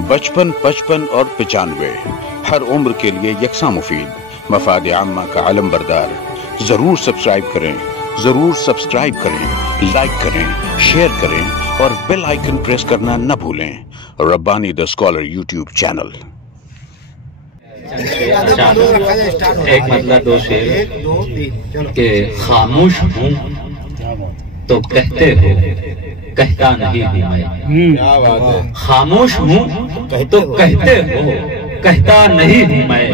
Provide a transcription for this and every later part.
55, 55 और 95 हर उम्र के लिए यकसा मुफीद, मफाद आम्मा का अलम बरदार। जरूर सब्सक्राइब करें, लाइक करें, शेयर करें और बेल आइकन प्रेस करना न भूलें। Rabbani the scholar YouTube channel. एक मतलब दो शेर के खामोश हूँ तो कहते हो, कहता नहीं हूँ मैं। खामोश हूँ तो कहते हो, कहता नहीं हूँ मैं।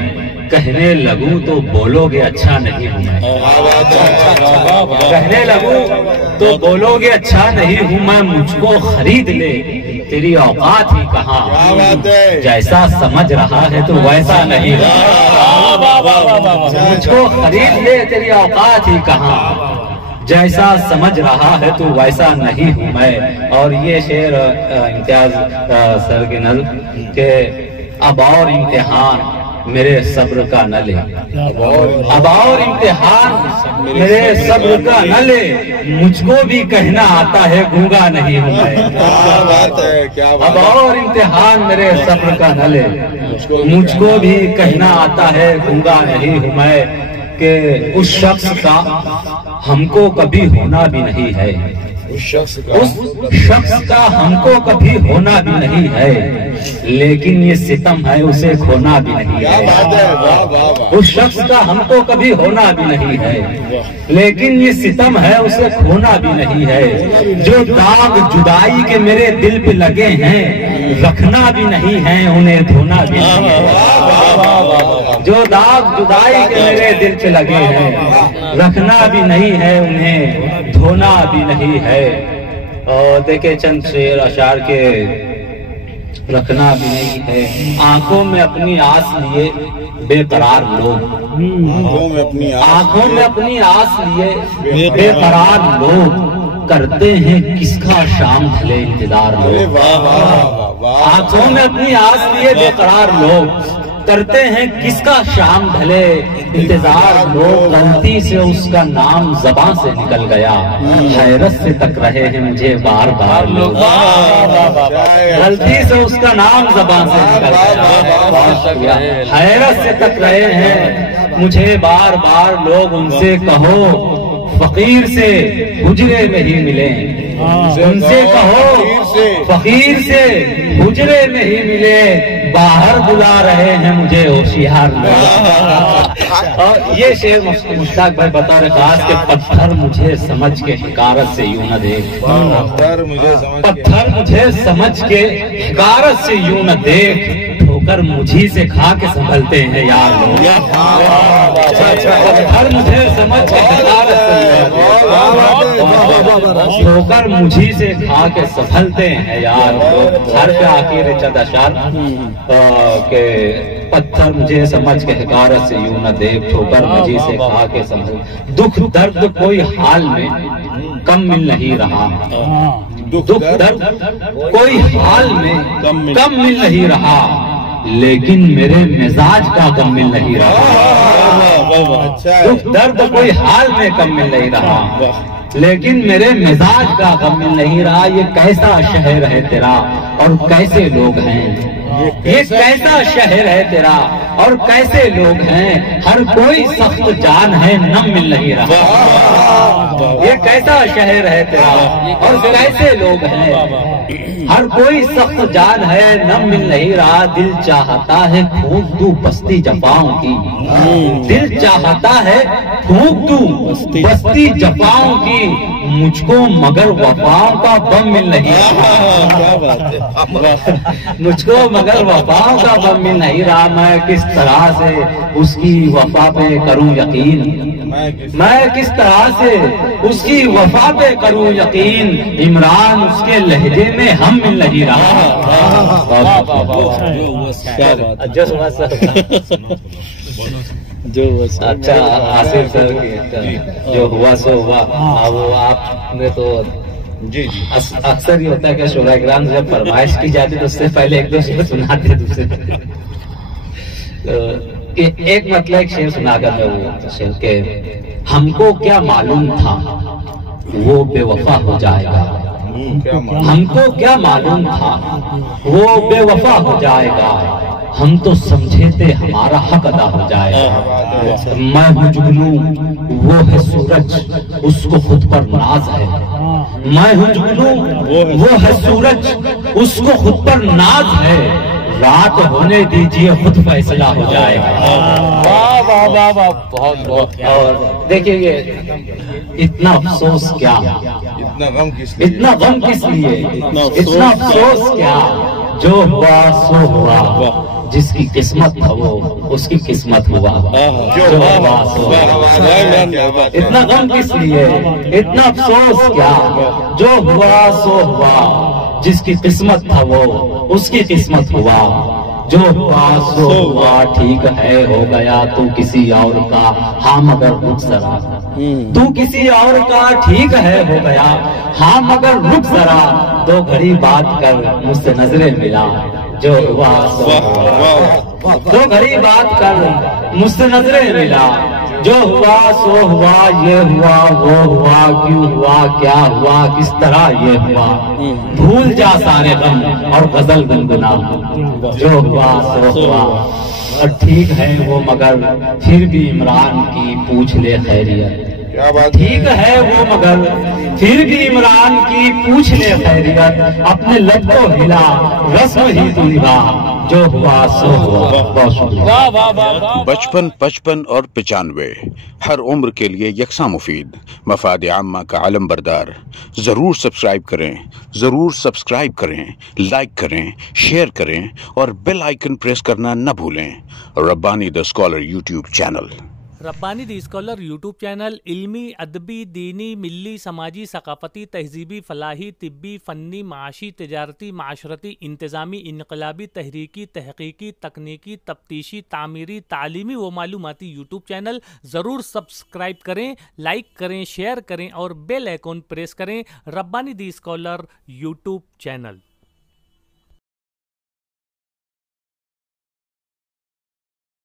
कहने लगूं तो बोलोगे अच्छा नहीं हूँ मैं। कहने लगूं तो बोलोगे अच्छा नहीं हूँ मैं। मुझको खरीद ले तेरी औकात ही कहाँ। जैसा समझ रहा है तो वैसा नहीं है। मुझको खरीद ले तेरी औकात ही कहाँ। जैसा समझ रहा है तो वैसा नहीं हूँ मैं। और ये शेर इम्तियाज सर के नल के अब और इम्तिहान मेरे सब्र का न ले। अब और इम्तिहान मेरे सब्र का न ले। मुझको भी कहना आता है गूंगा नहीं हूँ मैं। अब और इम्तिहान मेरे सब्र का न ले। मुझको भी कहना आता है गूंगा नहीं हूँ मैं। कि उस शख्स का हमको कभी होना भी नहीं है। उस शख्स का हमको कभी होना भी नहीं है। लेकिन ये सितम है उसे खोना भी नहीं है। उस शख्स का हमको कभी होना भी नहीं है। लेकिन ये सितम है उसे खोना भी नहीं है। जो दाग जुदाई के मेरे दिल पे लगे हैं, रखना भी नहीं है उन्हें धोना भी नहीं है। जो दाग जुदाई के मेरे दिल पे लगे हैं, रखना भी नहीं है उन्हें धोना भी नहीं है। और देखे चंद शेर अशार के रखना भी नहीं है। आंखों में अपनी आस लिए बेकरार लोग, आंखों में अपनी आस लिए बेकरार लोग करते हैं किसका शाम ढले इंतजार लोग। आंखों में अपनी आस लिए बेकरार लोग करते हैं किसका शाम ढले इंतजार लोग। गलती से उसका नाम ज़बां से निकल गया, हैरत से तक रहे हैं मुझे बार बार लोग। गलती से उसका नाम ज़बां से निकल गया, हैरत से तक रहे हैं मुझे बार बार लोग। उनसे कहो फकीर से हुजरे में ही मिले। उनसे कहो फकीर से हुजरे में ही मिले। बाहर बुला रहे हैं मुझे होशियार लोग। और ये शेर मुश्ताक भाई बता रहे खास के पत्थर मुझे समझ के हिकारत से यूं न देख। पत्थर मुझे समझ के हिकारत से यूं न देख। ठोकर मुझी से खा के संभलते हैं यार लोग। पत्थर मुझे समझ के हिकारत से ठोकर मुझी से खा के संभलते हैं यार लोग। हर पे आखिर चंद अशार के पत्थर मुझे समझ के हिकारत से यूं न देख। ठोकर मुझी से खा के संभल। दुख दर्द कोई हाल में कम मिल नहीं रहा। दुख दर्द कोई हाल में कम मिल नहीं रहा। लेकिन मेरे मिजाज का गम मिल नहीं रहा। दुख दर्द कोई हाल में कम मिल नहीं रहा। लेकिन मेरे मिजाज का गम मिल नहीं रहा। ये कैसा शहर है तेरा और कैसे लोग हैं। ये कैसा शहर है तेरा और कैसे लोग हैं। हर कोई सख्त जान है नम मिल नहीं रहा। ये कैसा शहर है तेरा और कैसे लोग हैं। हर कोई सख्त जान है नम मिल नहीं रहा। दिल चाहता है फूंक दूं बस्ती जफाओं की। दिल चाहता है फूंक दूं बस्ती जफाओं की। मुझको मगर वफाओं का बम मिल नहीं रहा। मुझको मगर वफाओं का बम मिल नहीं रहा। मैं किस तरह से उसकी वफा पे करूं यकीन। मैं किस तरह से उसकी वफा पे करूं यकीन। इमरान उसके लहजे में हम मिल नहीं रहा। जो अच्छा आसिफ सर की जो हुआ सो हुआ। अब आपने तो अक्सर ही होता है कि शोराग्राम जब फरमाइश की जाती तो उससे पहले एक दो शेर सुनाते दूसरे। एक मतलब एक शेर सुनाकर मैं वो शेर के हमको क्या मालूम था वो बेवफा हो जाएगा। हमको क्या मालूम था वो बेवफा हो जाएगा, हम तो समझे थे हमारा हक अदा हो जाएगा। मैं हूँ जुगनू वो है सूरज, उसको खुद पर नाज है। मैं हूँ जुगनू वो है सूरज, उसको खुद पर नाज है। रात होने दीजिए खुद फैसला हो जाएगा। वाह वाह वाह वाह, बहुत बहुत। और देखिए ये इतना अफसोस क्या, इतना गम किस लिए, इतना गम किस लिए, इतना अफसोस क्या, जो हुआ सो हुआ, जिसकी किस्मत था वो उसकी किस्मत हुआ, जो हुआ सो हुआ। इतना गम किस लिए, इतना अफसोस क्या, जो हुआ सो हुआ, जिसकी किस्मत था वो उसकी किस्मत हुआ, जो हुआ सो हुआ। ठीक है हो गया तू किसी और का, हाँ मगर रुक जरा, तू किसी और का ठीक है हो गया, हाँ मगर रुक जरा, दो घड़ी बात कर मुझसे नजरें मिला, जो हुआ सो हुआ। दो घड़ी बात कर मुझसे नजरें मिला, जो हुआ सो हुआ, ये हुआ वो हुआ, क्यों हुआ क्या हुआ किस तरह ये हुआ, भूल जा सारे गम और गजल गुनगुना, जो हुआ सो हुआ। और ठीक है वो मगर फिर भी इमरान की पूछ ले खैरियत, क्या बात, ठीक है वो मगर फिर भी इमरान की पूछ ले खैरियत, अपने लब को हिला रस्म ही तू निभा, जो हुआ सो हुआ। बहुत शुक्रिया। वाह वाह वाह वाह। 55, 55 और 95 हर उम्र के लिए यकसा मुफीद, मफाद आम्मा का आलम बरदार। ज़रूर सब्सक्राइब करें, ज़रूर सब्सक्राइब करें, लाइक करें, शेयर करें और बेल आइकन प्रेस करना न भूलें। Rabbani the scholar YouTube channel. Rabbani the scholar YouTube channel इल्मी, अदबी, दीनी, मिली, समाजी, सकाफती, तहजीबी, फलाही, तिब्बी, फ़न्नी, माशी, तिजारती, माशरती, इंतज़ामी, इनकलाबी, तहरीकी, तहकीकी, तकनीकी, तफ्तीशी, तामीरी, तालीमी व मालूमाती यूट्यूब चैनल। ज़रूर सब्सक्राइब करें, लाइक करें, शेयर करें और बेल आइकन प्रेस करें। Rabbani the scholar YouTube channel.